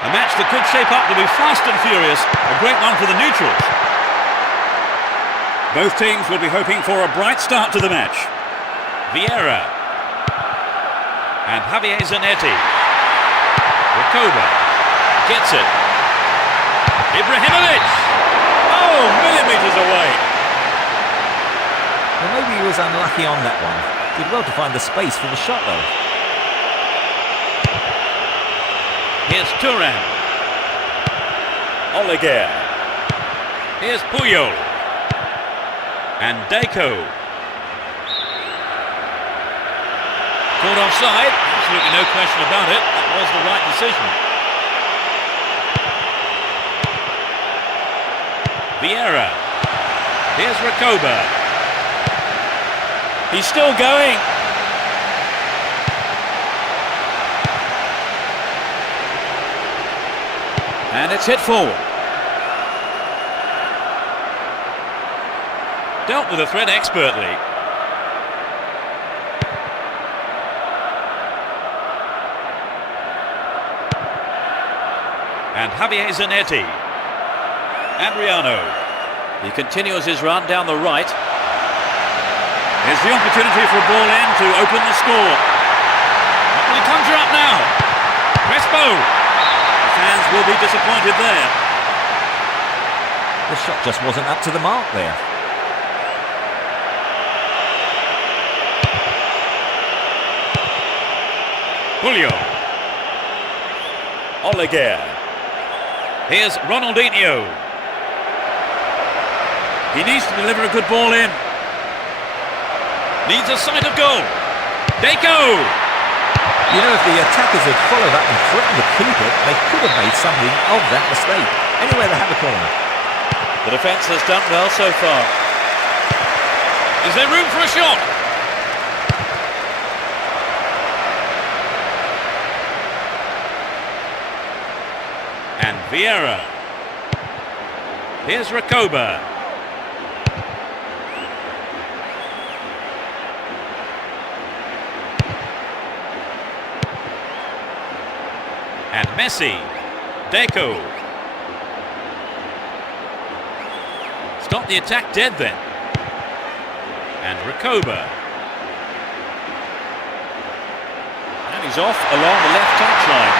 A match that could shape up to be fast and furious, a great one for the neutrals. Both teams will be hoping for a bright start to the match. Vieira. And Javier Zanetti. Recoba. Gets it. Ibrahimovic! Oh, millimetres away. Well, maybe he was unlucky on that one. Did well to find the space for the shot, though. Here's Turan. Oleguer. Here's Puyol. And Deco. Caught offside. Absolutely no question about it. That was the right decision. Vieira. Here's Recoba. He's still going. And it's hit forward. Dealt with the threat expertly. And Javier Zanetti. Adriano. He continues his run down the right. Here's the opportunity for a ball in to open the score. Will he conjure up now? Crespo. Fans will be disappointed there. The shot just wasn't up to the mark there. Julio. Oleguer. Here's Ronaldinho. He needs to deliver a good ball in. Needs a sight of goal. Deco. You know, if the attackers had followed up and threatened the keeper, they could have made something of that mistake. Anyway, they have a corner. The defence has done well so far. Is there room for a shot? And Vieira. Here's Rakoba. And Messi. Deco. Stop the attack dead then. And Rakoba. And he's off along the left touchline.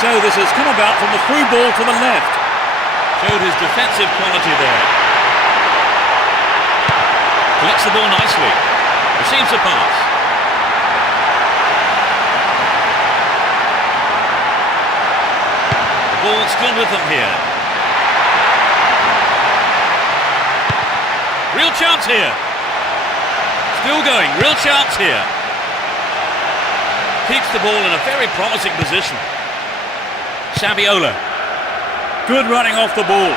So this has come about from the through ball to the left. Showed his defensive quality there. Collects the ball nicely. Receives a pass. The ball still with them here. Real chance here. Still going. Real chance here. Keeps the ball in a very promising position. Saviola. Good running off the ball.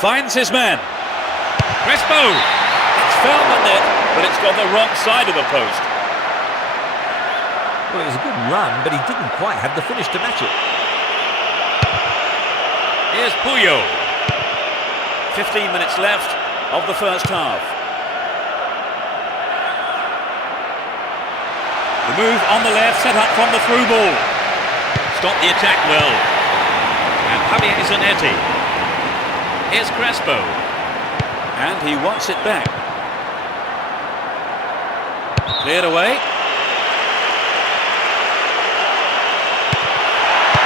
Finds his man. Crespo. It's found the net, but it's gone the wrong side of the post. Well, it was a good run, but he didn't quite have the finish to match it. Here's Puyo. 15 minutes left of the first half. The move on the left, set up from the through ball. Stop the attack well. And Javier Zanetti. Here's Crespo. And he wants it back. Cleared away.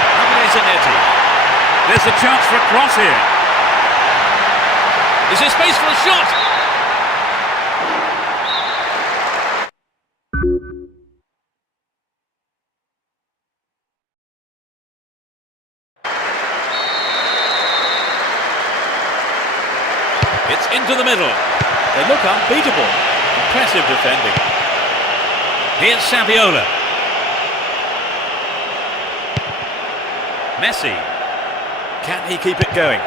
Javier Zanetti. There's a chance for a cross here. Is there space for a shot? It's into the middle. They look unbeatable. Impressive defending. Here's Saviola. Messi. Can he keep it going?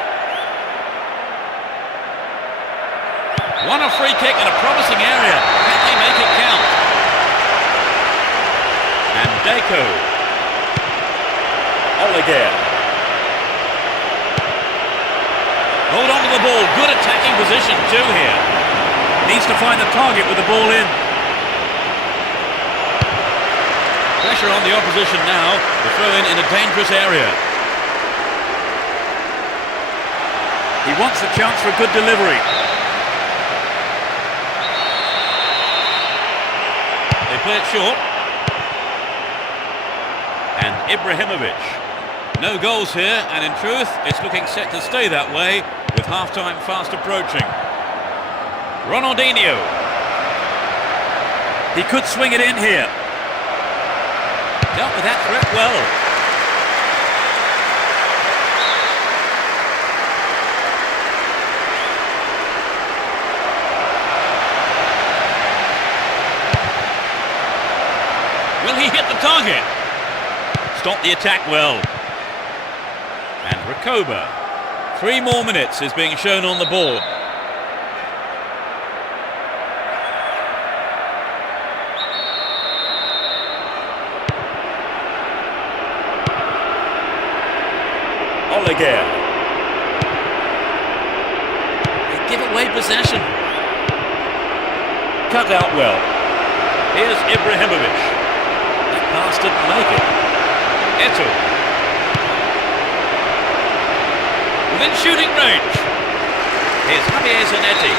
Won a free kick in a promising area. Can they make it count? And Deco. Oliger. Hold on to the ball. Good attacking position too here. Needs to find the target with the ball in. Pressure on the opposition now. The throw in a dangerous area. He wants a chance for a good delivery. They play it short. And Ibrahimovic. No goals here, and in truth, it's looking set to stay that way with half-time fast approaching. Ronaldinho. He could swing it in here. Dealt with that threat well. Will he hit the target? Stop the attack well. And Rakoba. 3 more minutes is being shown on the board. Oliger. They give away possession. Cut out well. Here's Ibrahimovic. Pass didn't make it. Eto'o. Within shooting range. Here's Javier Zanetti.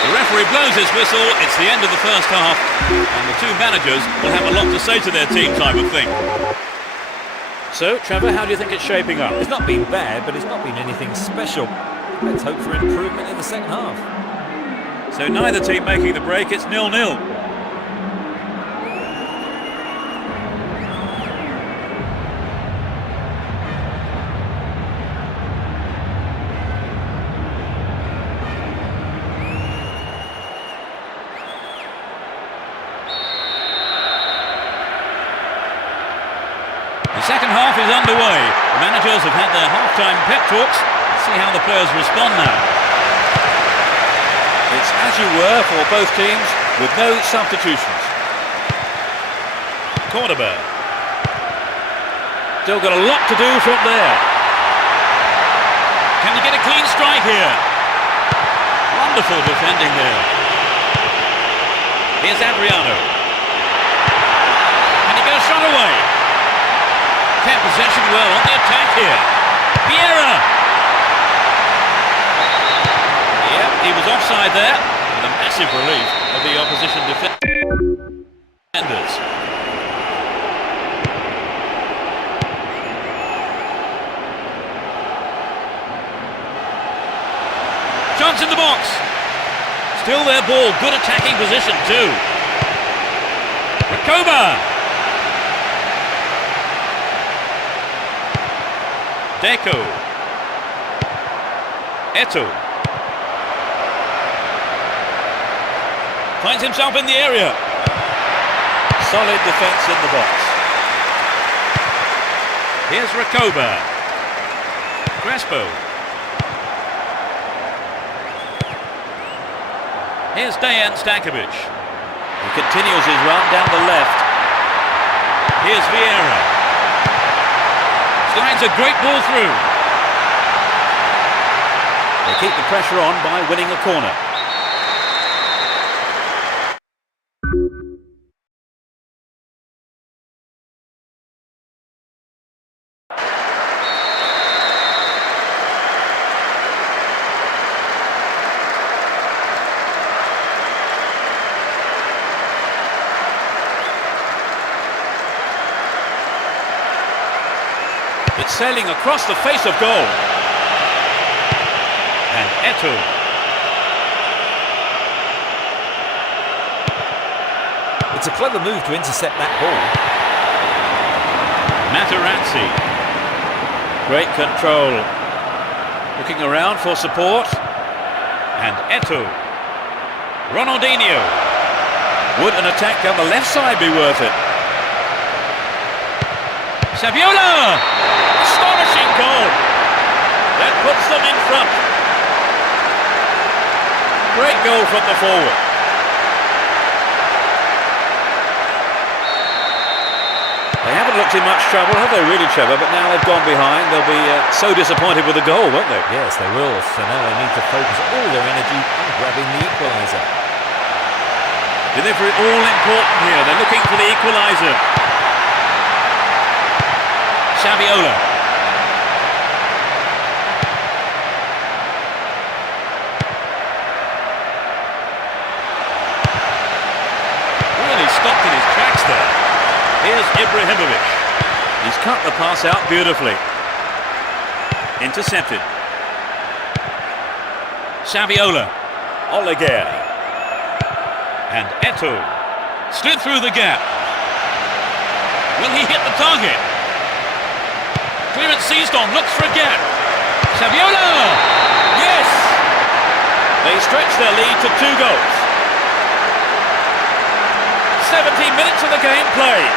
The referee blows his whistle. It's the end of the first half. And the two managers will have a lot to say to their teams, I would think. So, Trevor, how do you think it's shaping up? It's not been bad, but it's not been anything special. Let's hope for improvement in the second half. So neither team making the break. It's 0-0. second half is underway. The managers have had their half-time pep talks. Let's see how the players respond now. It's as you were for both teams, with no substitutions. Cordoba. Still got a lot to do from there. Can you get a clean strike here? Wonderful defending there. Here's Adriano. Can he get a shot away? Kept possession well on the attack here. Vieira. Yep, he was offside there. And a massive relief of the opposition defenders. Chance in the box. Still their ball. Good attacking position too. Rakoba. Deco. Eto'o. Finds himself in the area. Solid defence in the box. Here's Rakoba. Crespo. Here's Dejan Stankovic. He continues his run down the left. Here's Vieira. Slides a great ball through. They keep the pressure on by winning a corner. It's sailing across the face of goal. And Eto'o. It's a clever move to intercept that ball. Materazzi. Great control. Looking around for support. And Eto'o. Ronaldinho. Would an attack on the left side be worth it? Saviola! Astonishing goal! That puts them in front. Great goal from the forward. They haven't looked in much trouble, have they really, Trevor? But now they've gone behind, they'll be so disappointed with the goal, won't they? Yes, they will. So now they need to focus all their energy on grabbing the equaliser. Delivery all important here. They're looking for the equaliser. Saviola. Really stopped in his tracks there. Here's Ibrahimovic. He's cut the pass out beautifully. Intercepted. Saviola. Oleguer. And Eto'o. Slid through the gap. Will he hit the target? Clearance seized on, looks for a gap. Saviola! Yes! They stretch their lead to 2 goals. 17 minutes of the game played.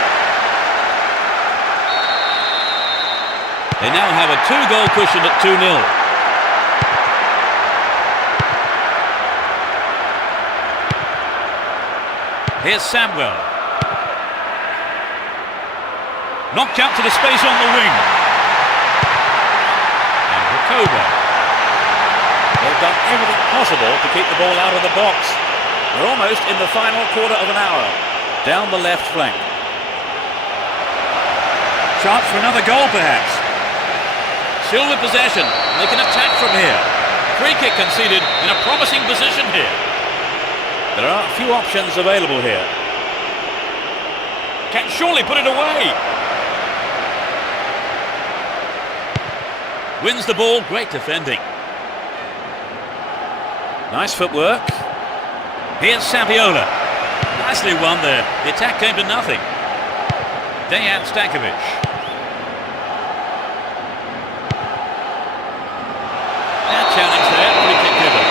They now have a 2-goal cushion at 2-0. Here's Samuel. Knocked out to the space on the wing. And Rakoba. They've done everything possible to keep the ball out of the box. We're almost in the final quarter of an hour. Down the left flank. Chance for another goal perhaps. Still with possession. They can attack from here. Free kick conceded in a promising position here. There are a few options available here. Can surely put it away. Wins the ball, great defending. Nice footwork. Here's Saviola. Nicely won there. The attack came to nothing. Dejan Stankovic. That challenge there, free kick given.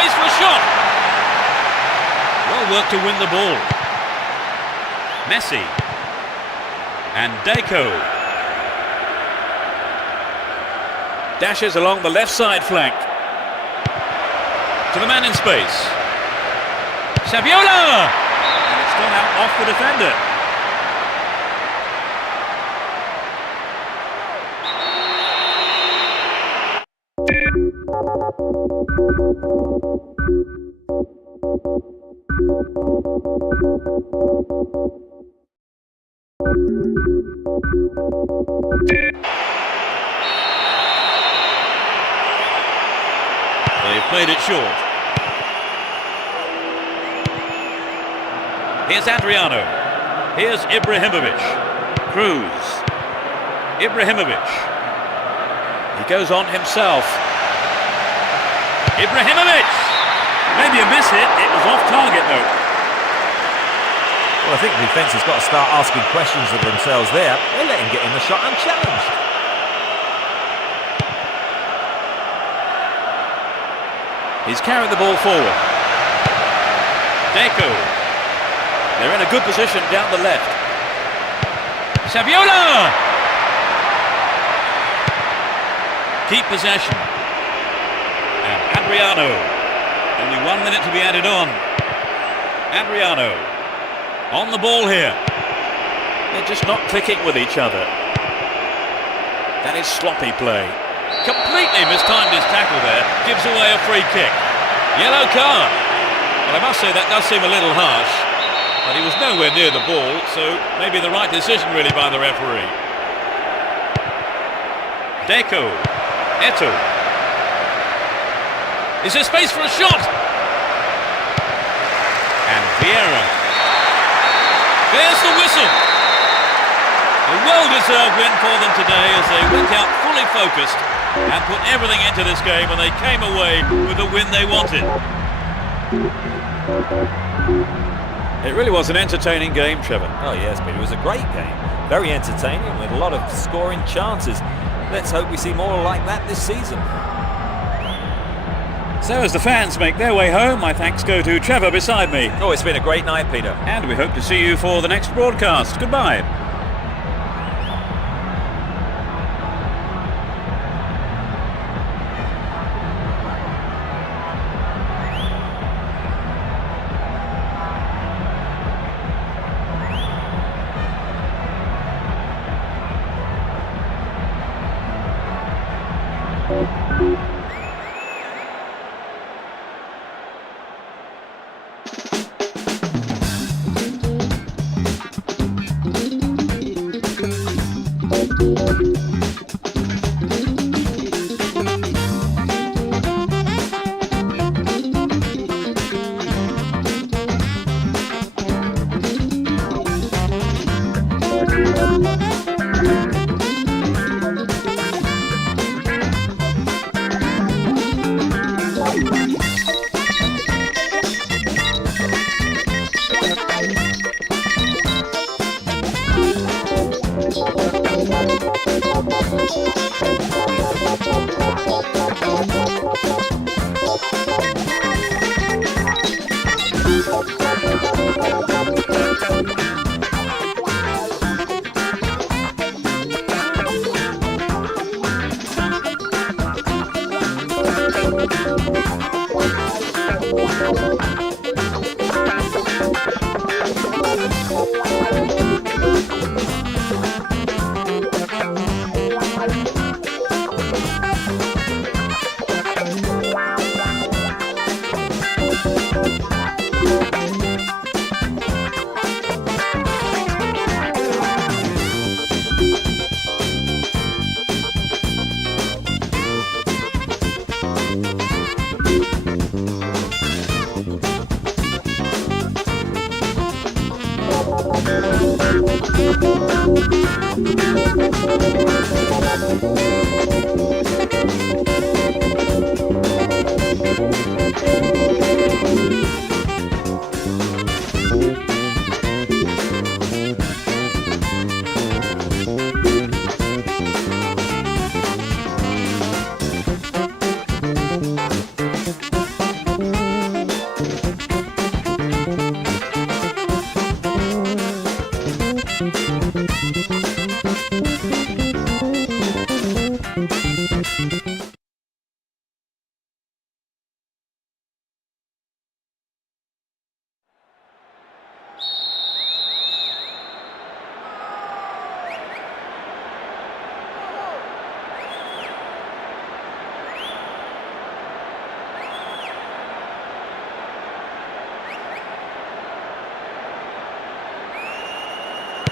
space for a shot. Well worked to win the ball. Messi. And Deco. Dashes along the left side flank. To the man in space. Saviola! And it's gone out off the defender. They've played it short. Here's Adriano. Here's Ibrahimovic. Cruz. Ibrahimovic. He goes on himself. Ibrahimovic! Maybe a miss hit. It was off target though. Well, I think the defence has got to start asking questions of themselves there. They let him get in the shot unchallenged. He's carried the ball forward. Deco. They're in a good position down the left. Saviola! Keep possession. And Adriano. Only 1 minute to be added on. Adriano. On the ball here. They're just not clicking with each other. That is sloppy play. Completely mistimed his tackle there. Gives away a free kick. Yellow card. Well, I must say that does seem a little harsh. But he was nowhere near the ball, so maybe the right decision really by the referee. Deco. Eto. Is there space for a shot? And Vieira. There's the whistle. A well-deserved win for them today as they went out fully focused and put everything into this game, and they came away with the win they wanted. It really was an entertaining game, Trevor. Oh yes, but it was a great game. Very entertaining with a lot of scoring chances. Let's hope we see more like that this season. So as the fans make their way home, my thanks go to Trevor beside me. Oh, it's been a great night, Peter. And we hope to see you for the next broadcast. Goodbye.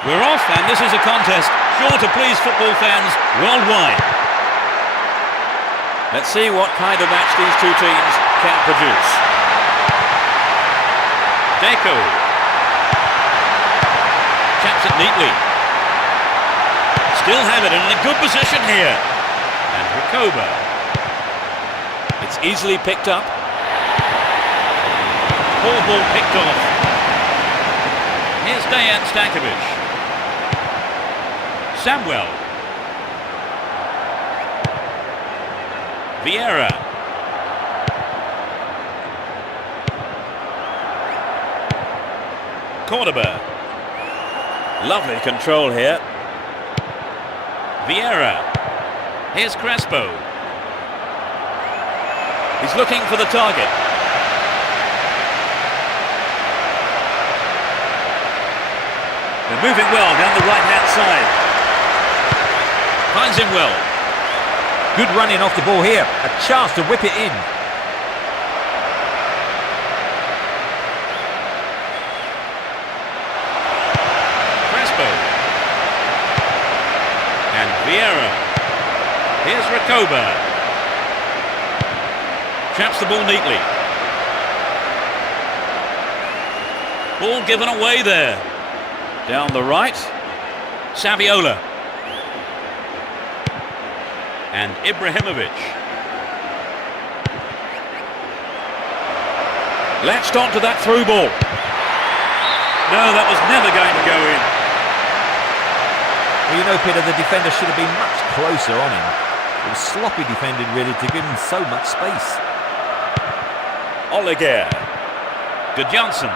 We're off, and this is a contest sure to please football fans worldwide. Let's see what kind of match these two teams can produce. Deco chaps it neatly. Still have it in a good position here. And Rakoba. It's easily picked up. Poor ball picked off. Here's Dejan Stankovic. Samuel. Vieira. Cordoba. Lovely control here. Vieira. Here's Crespo. He's looking for the target. They're moving well down the right-hand side. Finds him well. Good running off the ball here. A chance to whip it in. Crespo. And Vieira. Here's Rakoba. Traps the ball neatly. Ball given away there. Down the right. Saviola. And Ibrahimovic. Latched onto that through ball. No, that was never going to go in. Well, you know, Peter, the defender should have been much closer on him. It was sloppy defending, really, to give him so much space. Oliger. Gudjonsson.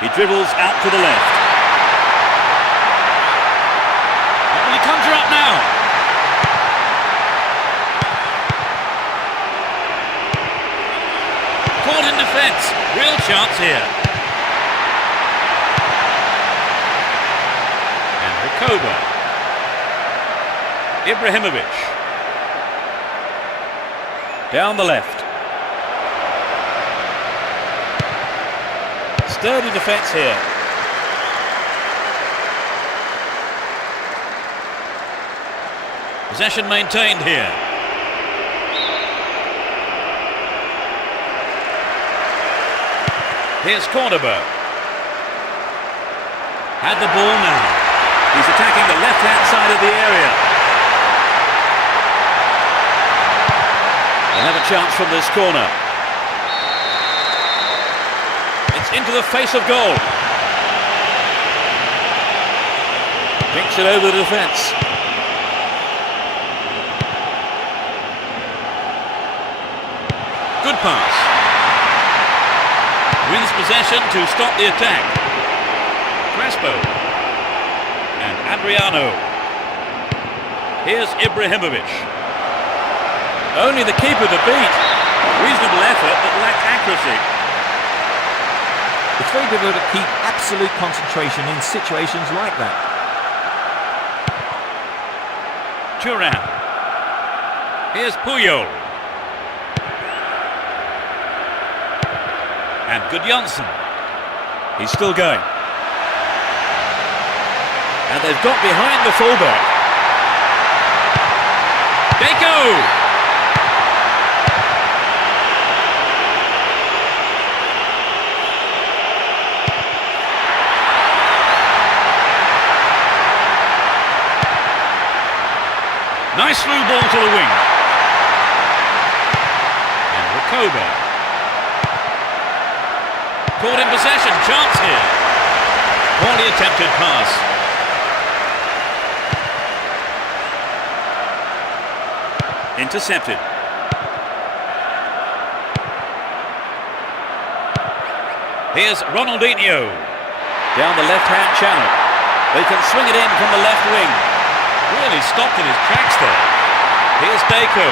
He dribbles out to the left. Will he conjure up now? Caught in defence. Real chance here. And Rakoba. Ibrahimovic. Down the left. Sturdy defence here. Possession maintained here. Here's Cordoba. Had the ball now. He's attacking the left-hand side of the area. They'll have a chance from this corner. It's into the face of goal. Kicks it over the defence. Good pass. Wins possession to stop the attack. Crespo. And Adriano. Here's Ibrahimovic. Only the keeper to beat. Reasonable effort, but lacked accuracy. It's very difficult to keep absolute concentration in situations like that. Turan. Here's Puyol. And Gudjonsson. He's still going. And they've got behind the fullback. Deco! Nice through ball to the wing. And Rakoba. Caught in possession, chance here. Poorly attempted pass. Intercepted. Here's Ronaldinho. Down the left-hand channel. They can swing it in from the left wing. Really stopped in his tracks there. Here's Deco.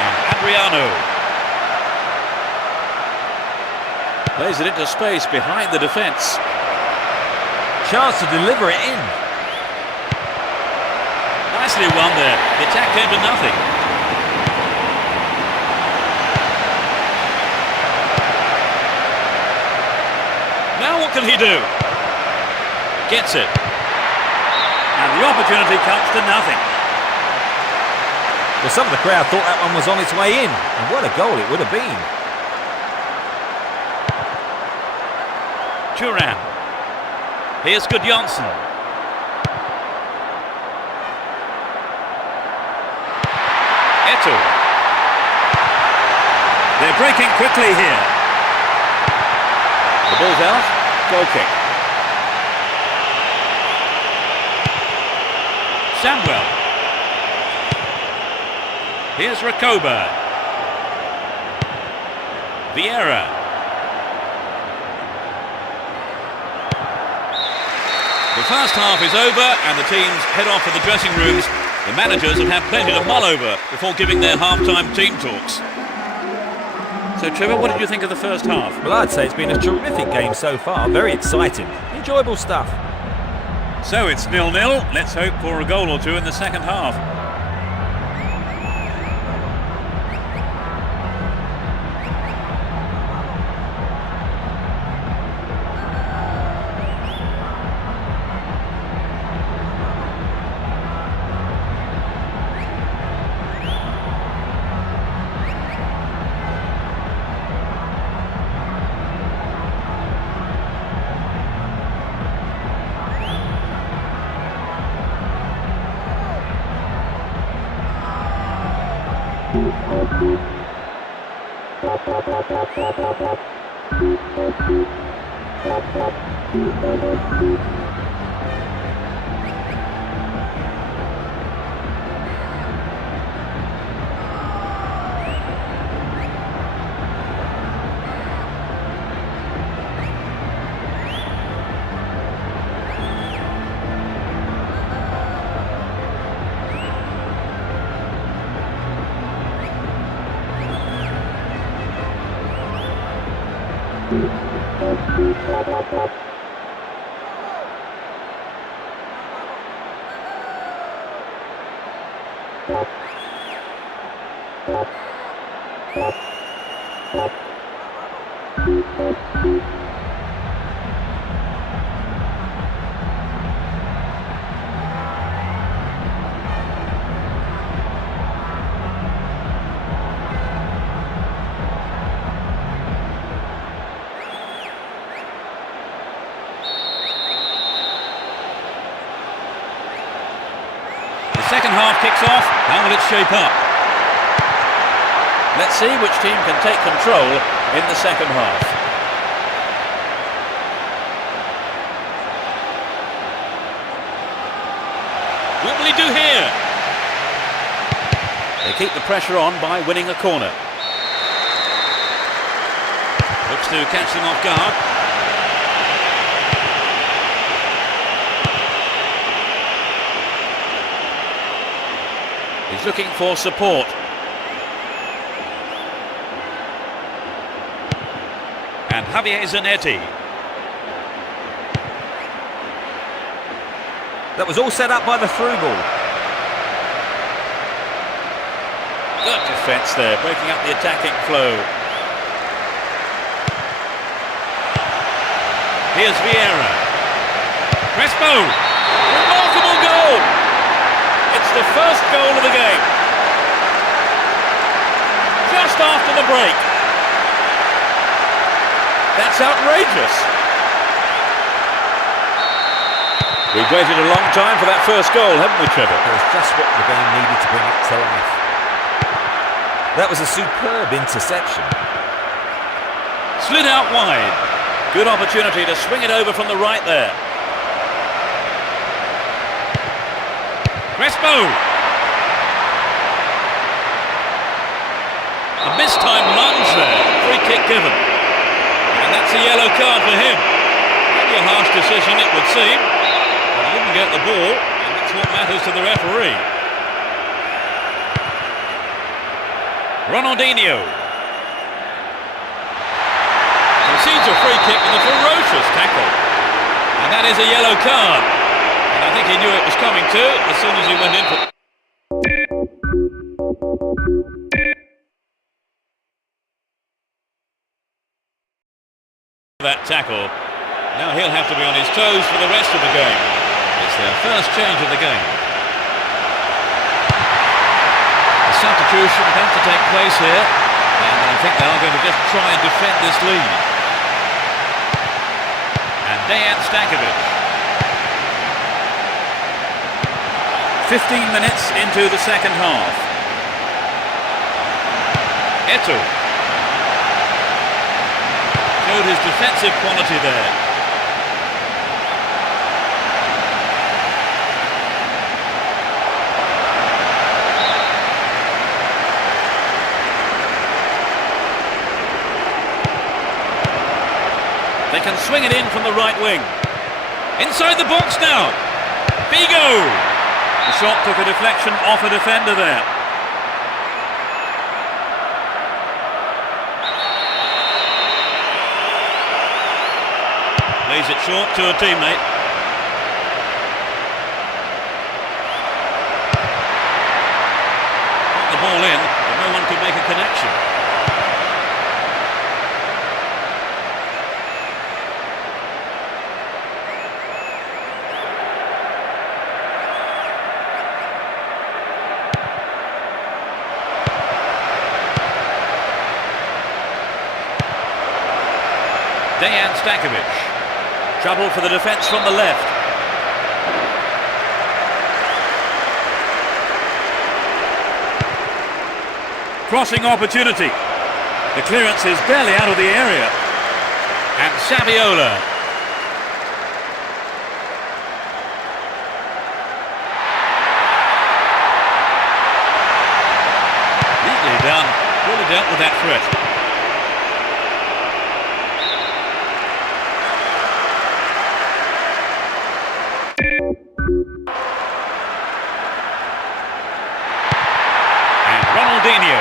And Adriano. Plays it into space behind the defence. Chance to deliver it in. Nicely won there. The attack came to nothing. What can he do? Gets it. And the opportunity comes to nothing. Well, some of the crowd thought that one was on its way in, and what a goal it would have been. Turan. Here's Gudjonsson. Eto'o. They're breaking quickly here. The ball's out. Goal kick. Samuel. Here's Rakoba. Vieira. The first half is over and the teams head off to the dressing rooms. The managers have had plenty to mull over before giving their half-time team talks. So, Trevor, what did you think of the first half? Well, I'd say it's been a terrific game so far. Very exciting. Enjoyable stuff. So it's 0-0. Let's hope for a goal or two in the second half. Second half kicks off. How will it shape up? Let's see which team can take control in the second half. What will he do here? They keep the pressure on by winning a corner. Looks to catch them off guard. He's looking for support. And Javier Zanetti. That was all set up by the through ball. Good defence there, breaking up the attacking flow. Here's Vieira. Crespo. Remarkable goal. It's the first goal of the game. Just after the break. That's outrageous. We've waited a long time for that first goal, haven't we, Trevor? That was just what the game needed to bring it to life. That was a superb interception. Slid out wide. Good opportunity to swing it over from the right there. Crespo. A mistimed lunge there. Free kick given. And that's a yellow card for him. Maybe a harsh decision, it would seem. But he didn't get the ball, and that's what matters to the referee. Ronaldinho. Concedes a free kick with a ferocious tackle. And that is a yellow card. And I think he knew it was coming too as soon as he went in for that tackle. Now he'll have to be on his toes for the rest of the game. It's their first change of the game. The substitution has to take place here, and I think they are going to just try and defend this lead. And Dejan Stankovic. 15 minutes into the second half. Eto'o showed his defensive quality there. They can swing it in from the right wing. Inside the box now. Figo! The shot took a deflection off a defender there. Lays it short to a teammate. Got the ball in, but no one could make a connection. Dejan Stankovic. Trouble for the defence from the left. Crossing opportunity. The clearance is barely out of the area. And Saviola. Neatly done. Really dealt with that threat. Ronaldinho.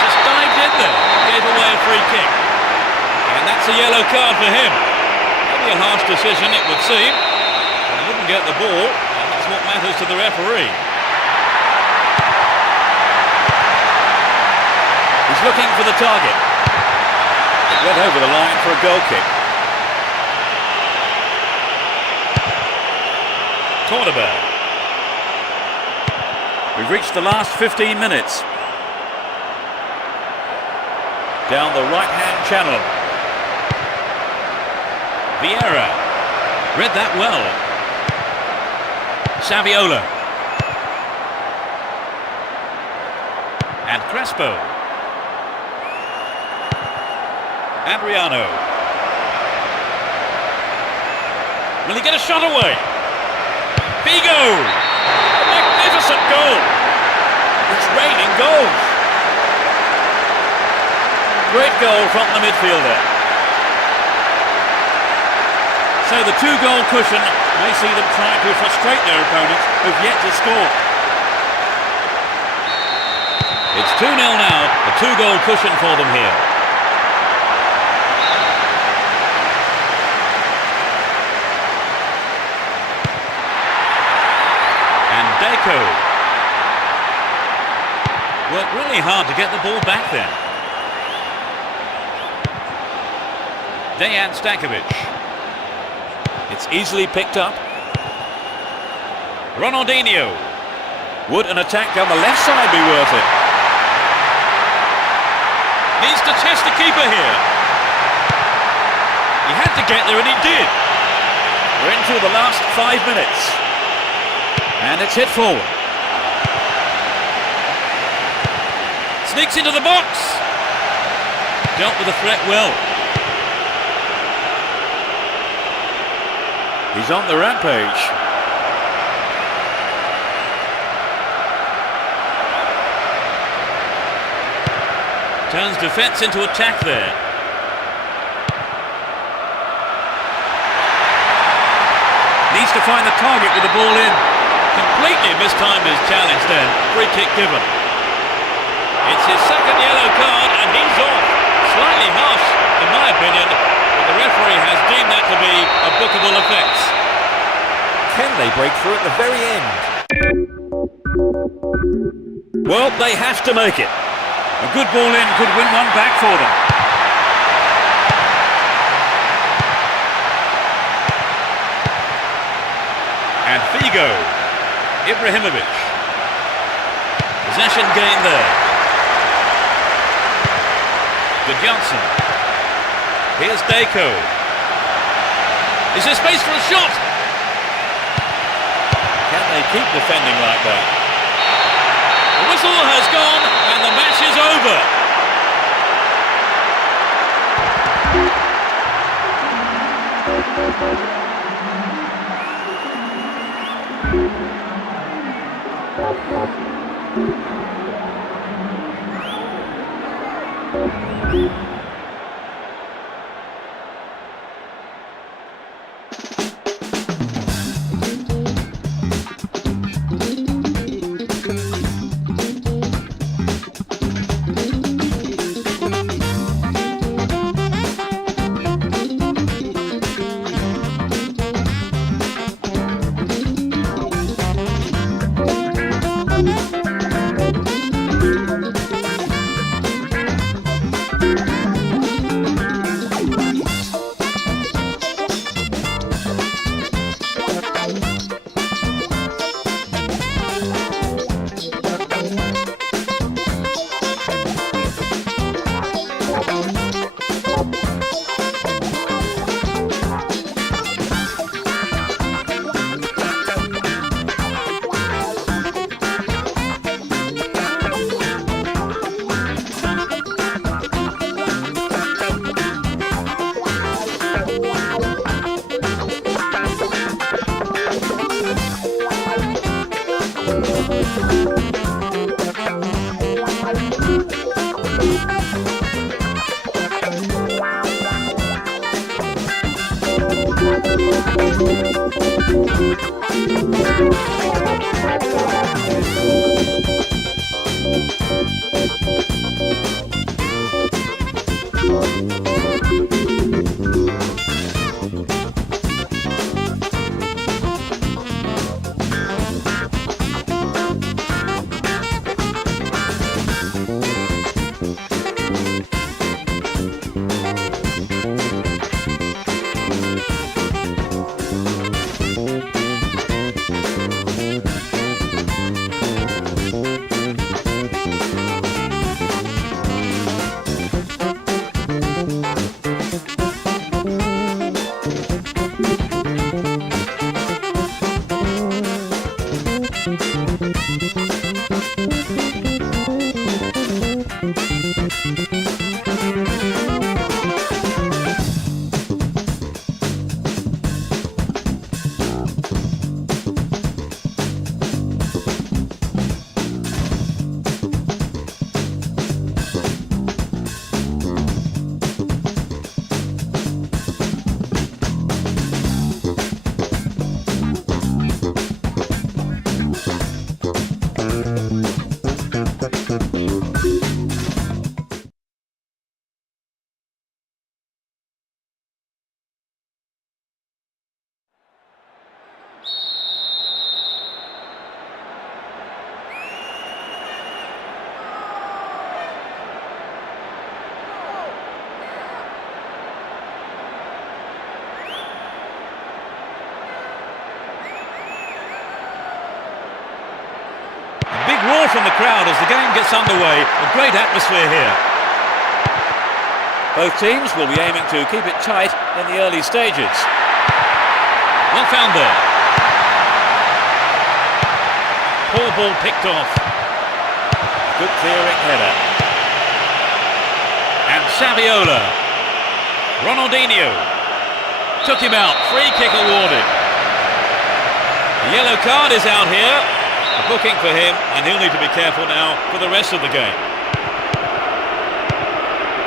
Just dived in there, gave away a free kick. And that's a yellow card for him. Maybe a harsh decision, it would seem. But he didn't get the ball, and that's what matters to the referee. He's looking for the target. It went over the line for a goal kick. Cornerback. We've reached the last 15 minutes. Down the right-hand channel. Vieira. Read that well. Saviola. And Crespo. Adriano. Will he get a shot away? Figo! Magnificent goal! It's raining goals! Great goal from the midfielder. So the two-goal cushion may see them try to frustrate their opponents who've yet to score. It's 2-0 now, a two-goal cushion for them here. Deco. Worked really hard to get the ball back then. Dejan Stankovic. It's easily picked up. Ronaldinho. Would an attack down the left side be worth it? Needs to test the keeper here. He had to get there and he did. We're into the last 5 minutes. And it's hit forward. Sneaks into the box. Dealt with the threat well. He's on the rampage. Turns defence into attack there. Needs to find the target with the ball in. Completely mistimed his challenge then. Free kick given. It's his second yellow card and he's off. Slightly harsh, in my opinion, but the referee has deemed that to be a bookable offence. Can they break through at the very end? Well, they have to make it. A good ball in could win one back for them. And Figo. Ibrahimovic. Possession gain there. Johnson. Here's Deco. Is there space for a shot? Can they keep defending like that? The whistle has gone and the match is over. Roar from the crowd as the game gets underway. A great atmosphere here. Both teams will be aiming to keep it tight in the early stages. Well found there. Poor ball picked off. Good clearing header. And Saviola. Ronaldinho. Took him out. Free kick awarded. The yellow card is out here. A booking for him, and he'll need to be careful now for the rest of the game.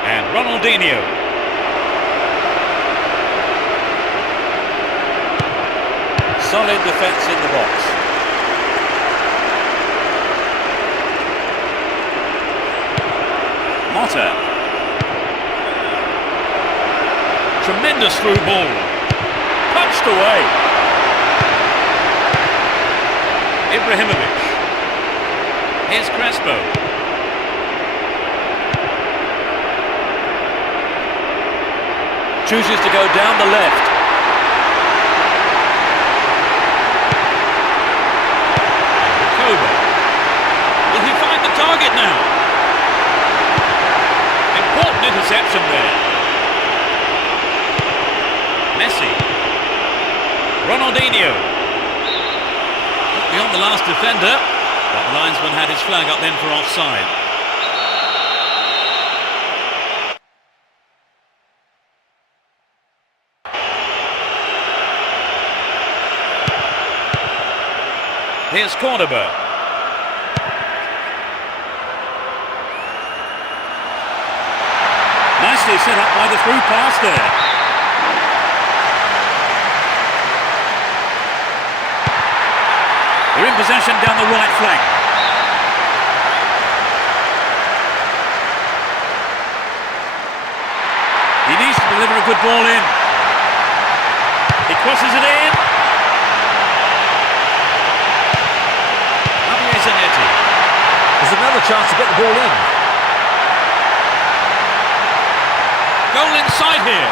And Ronaldinho. Solid defence in the box. Motta. Tremendous through ball. Punched away. Ibrahimovic. Here's Crespo. Chooses to go down the left. interception there. Messi. Ronaldinho. Beyond the last defender, but the linesman had his flag up then for offside. Here's Cordoba. Nicely set up by the through pass there. They're in possession down the right flank. He needs to deliver a good ball in. He crosses it in. There's another chance to get the ball in. Goal inside here.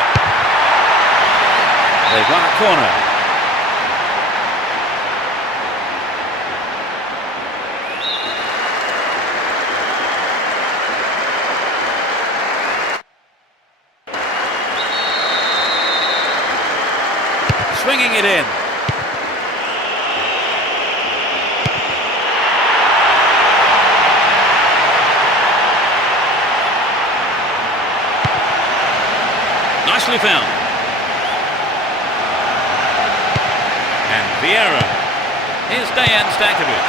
They've won a corner. Swinging it in. Nicely found. And Vieira. Here's Dejan Stankovic.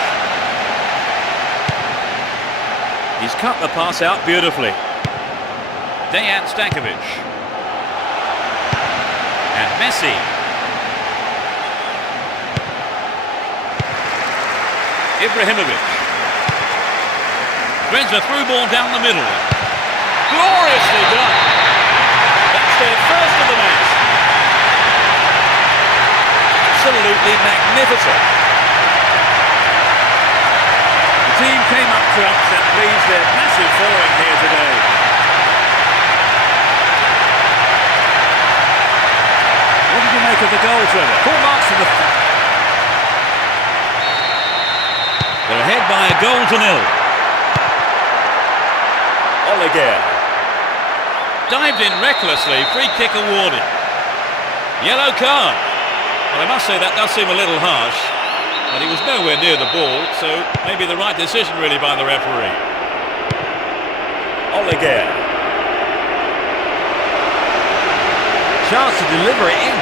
He's cut the pass out beautifully. Dejan Stankovic. And Messi. Ibrahimovic. Threads a through ball down the middle. Gloriously done. That's their first of the match. Absolutely magnificent. The team came up trumps and pleased their massive following here today. What did you make of the goal, Trevor? Full marks from the... They're ahead by a goal to nil. Oliger. Dived in recklessly, free kick awarded. Yellow card. Well, I must say that does seem a little harsh, but he was nowhere near the ball, so maybe the right decision really by the referee. Oliger. Chance to deliver it in.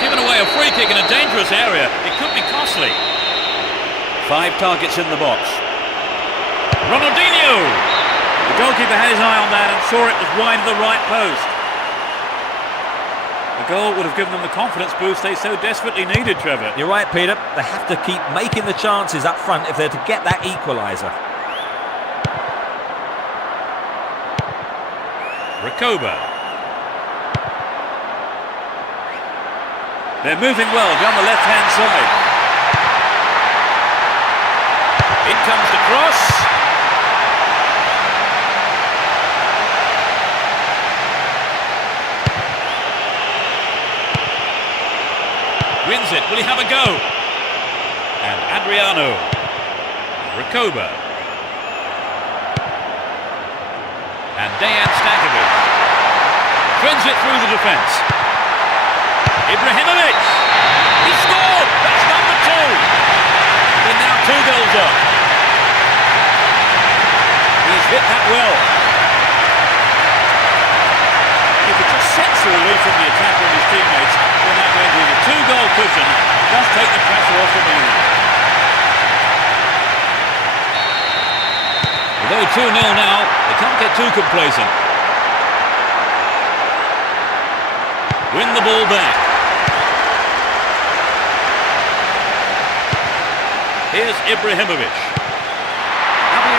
Given away a free kick in a dangerous area, it could be costly. 5 targets in the box. Ronaldinho! The goalkeeper had his eye on that and saw it was wide of the right post. The goal would have given them the confidence boost they so desperately needed, Trevor. You're right, Peter. They have to keep making the chances up front if they're to get that equaliser. Recoba. They're moving well down the left-hand side. In comes the cross. Wins it. Will he have a go? And Adriano. Recoba. And Dejan Stankovic. Threads it through the defence. Ibrahimovic. He scored. That's number 2. They're now 2 goals up. He's hit that well. If it just sets the relief from the attacker and his teammates, then that going to be a 2-goal cushion. Does take the pressure off the man. Although 2-0 now, they can't get too complacent. Win the ball back. Here's Ibrahimovic.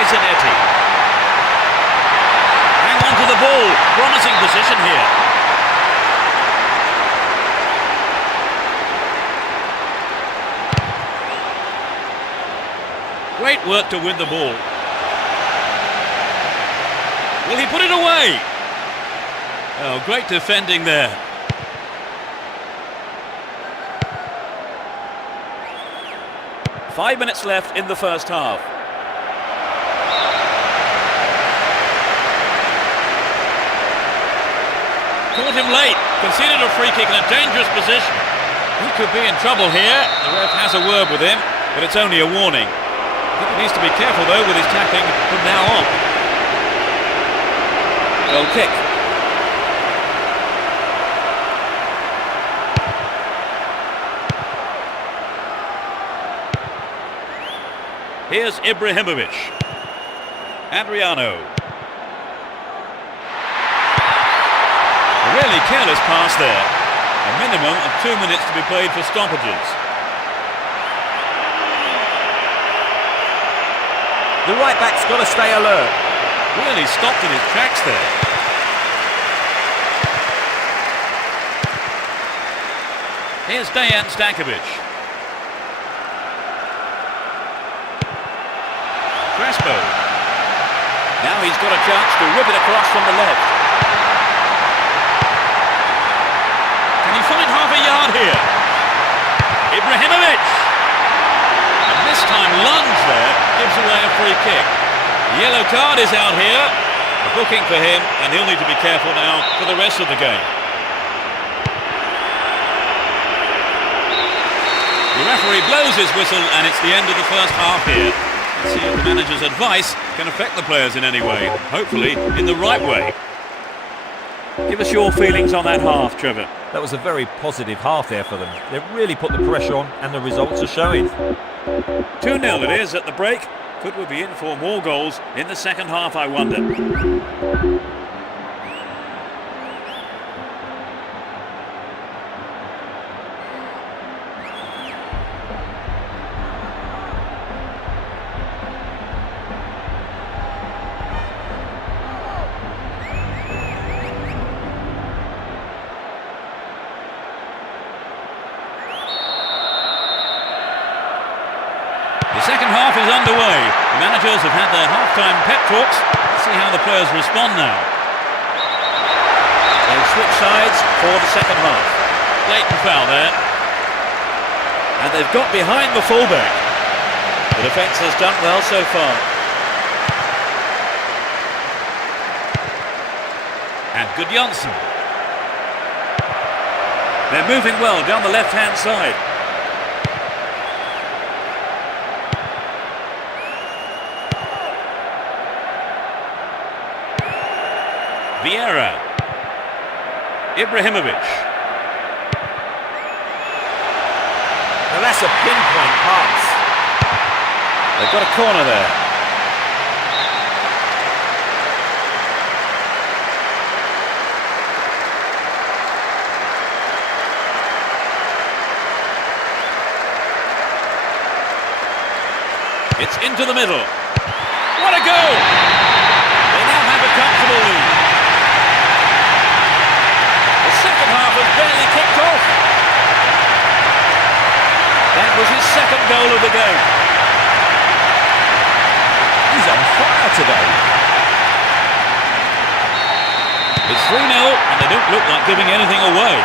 Zanetti. Hang on to the ball. Promising position here. Great work to win the ball. Will he put it away? Oh, great defending there. Five minutes left in the first half. caught him late, conceded a free kick in a dangerous position. He could be in trouble here. The ref has a word with him, but it's only a warning. I think he needs to be careful though with his tackling from now on. Goal kick. Here's Ibrahimovic. Adriano. A really careless pass there. A minimum of 2 minutes to be played for stoppages. The right back's got to stay alert. Really stopped in his tracks there. Here's Dejan Stankovic. Crespo. Now he's got a chance to whip it across from the left. Can he find half a yard here? Ibrahimovic! And this time lunge there gives away a free kick. The yellow card is out here. A booking for him, and he'll need to be careful now for the rest of the game. The referee blows his whistle, and it's the end of the first half here. Let's see if the manager's advice can affect the players in any way. Hopefully in the right way. Give us your feelings on that half, Trevor. That was a very positive half there for them. They've really put the pressure on and the results are showing. 2-0 it is at the break. Could we be in for more goals in the second half, I wonder? The second half is underway. The managers have had their half-time pep talks. Let's see how the players respond now. They switch sides for the second half. Blatant foul there. And they've got behind the fullback. The defence has done well so far. And Gudjonsson. They're moving well down the left-hand side. Vieira. Ibrahimovic. Now that's a pinpoint pass. They've got a corner there. It's into the middle. What a goal! They now have a comfortable lead. The second half has barely kicked off. That was his second goal of the game. He's on fire today. It's 3-0 and they don't look like giving anything away.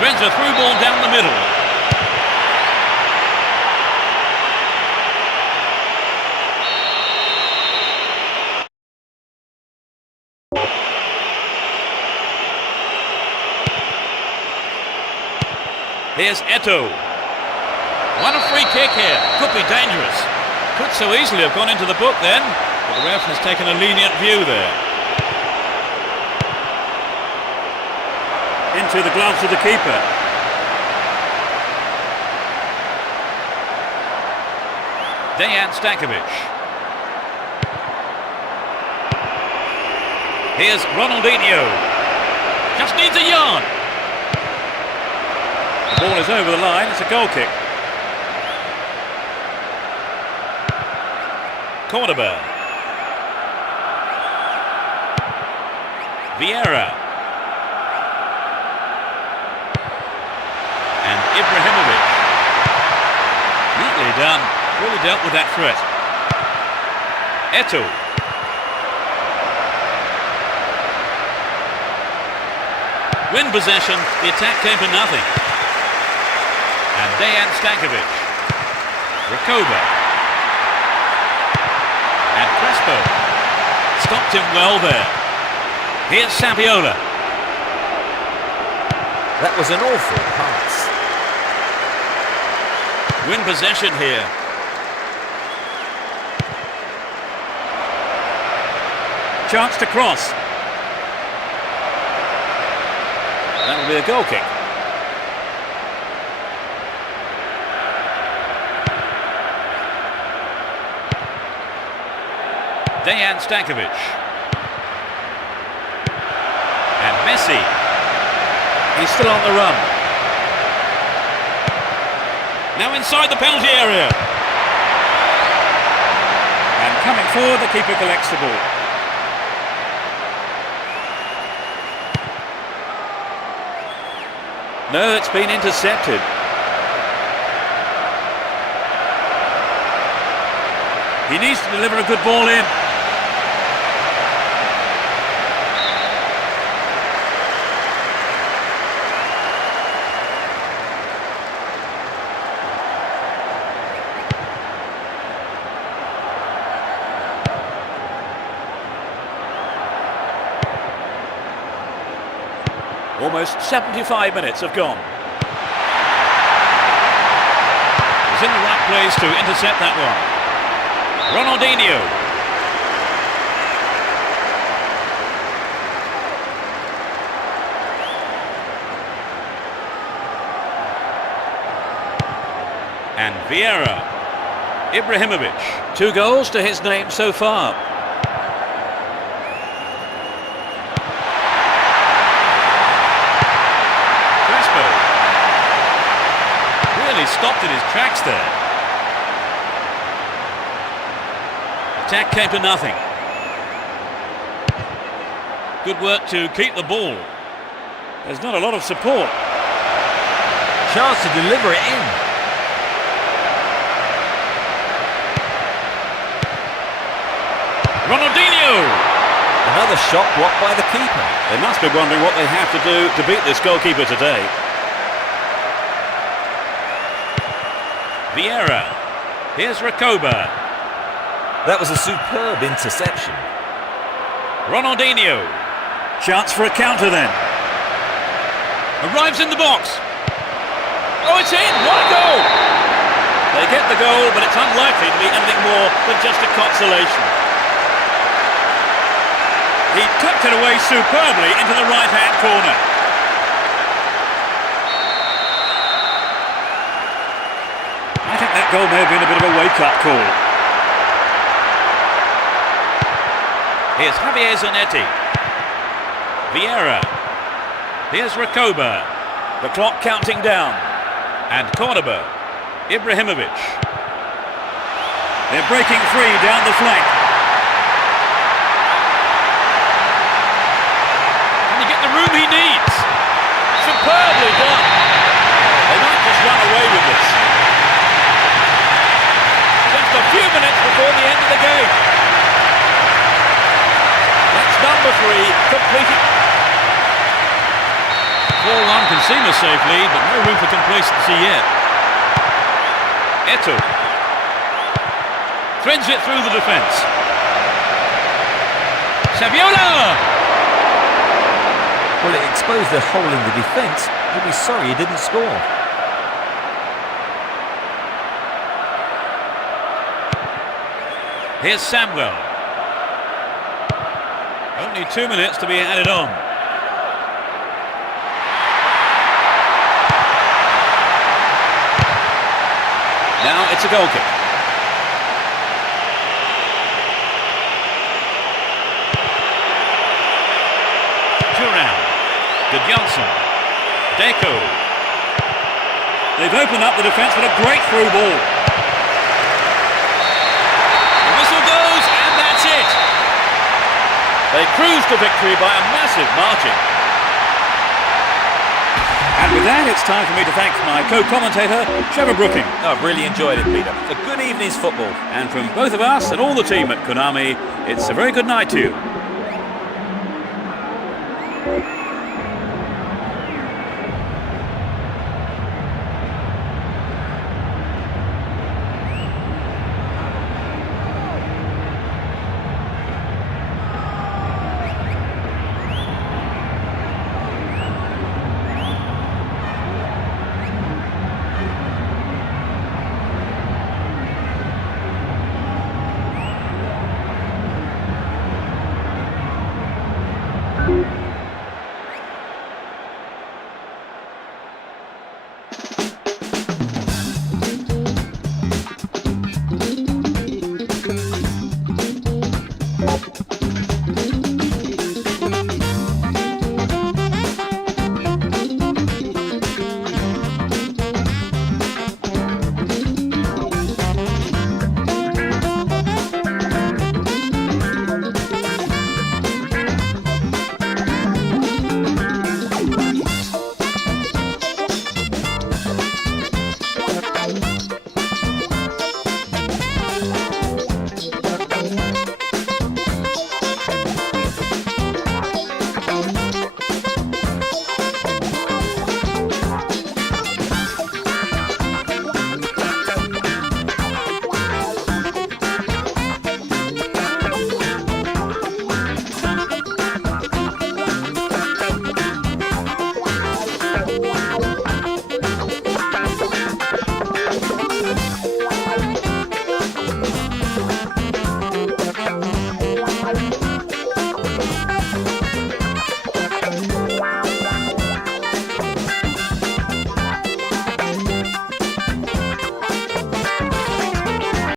Friends a through ball down the middle. Here's Eto'o. What a free kick here. Could be dangerous. Could so easily have gone into the book then, but the ref has taken a lenient view there. Into the gloves of the keeper. Dejan Stankovic. Here's Ronaldinho. Just needs a yard. The ball is over the line, it's a goal kick. Cordoba. Vieira. And Ibrahimovic. Neatly done, really dealt with that threat. Eto'o. Win possession, the attack came to nothing. And Dejan Stankovic. Recoba. And Crespo. stopped him well there. Here's Saviola. That was an awful pass. Win possession here. Chance to cross. That'll be a goal kick. Dejan Stankovic. And Messi. He's still on the run. Now inside the penalty area. And coming forward, the keeper collects the ball. No, it's been intercepted. He needs to deliver a good ball in. Almost 75 minutes have gone. He's in the right place to intercept that one. Ronaldinho. And Vieira. Ibrahimovic. 2 goals to his name so far. Stopped in his tracks there. Attack came to nothing. Good work to keep the ball. There's not a lot of support. Chance to deliver it in. Ronaldinho! Another shot blocked by the keeper. They must be wondering what they have to do to beat this goalkeeper today. Vieira. Here's Recoba. That was a superb interception. Ronaldinho. Chance for a counter then. Arrives in the box. Oh, it's in! What a goal! They get the goal, but it's unlikely to be anything more than just a consolation. He tucked it away superbly into the right-hand corner. I think that goal may have been a bit of a wake-up call. Here's Javier Zanetti. Vieira. Here's Recoba. The clock counting down. And Cordoba. Ibrahimovic. They're breaking free down the flank. Can he get the room he needs? Superbly done. They might just run away with this. Just a few minutes before the end of the game. That's number 3, completed. 4-1 can seam us safely, but no room for complacency yet. Eto'o. Threads it through the defence. Saviola! Well, it exposed a hole in the defence. He'll be sorry he didn't score. Here's Samuel. Only 2 minutes to be added on. Now it's a goal kick. Thuram. Gudjonsson. Deco. They've opened up the defence with a great through ball. The whistle goes, and that's it. They cruise to victory by a massive margin. And with that, it's time for me to thank my co-commentator, Trevor Brooking. I've really enjoyed it, Peter. A good evening's football. And from both of us and all the team at Konami, it's a very good night to you.